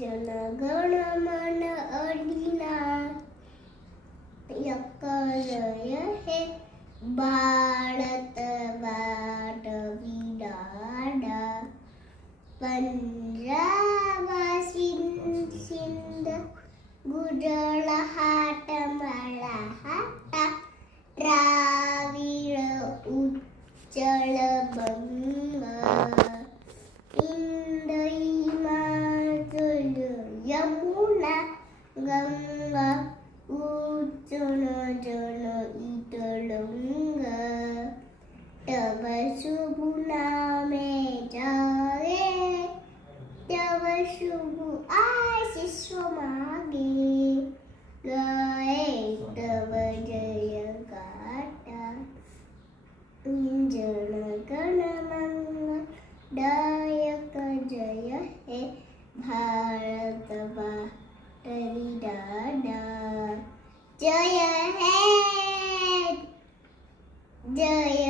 जनगण मन यकलय हे भारत बाट विडाडा पंजाब सिंध गुजरात मराठा द्राविड उच्चल बंग इंद हिमाचल यमुना गंगा उच्चल जल इतलंग तब शुभ नामे जागे तब शुभ आशीष मागे गाए तब जय गाथा जन गण मंगलदायक जय हे भारत वाटरी दादा जय हे जय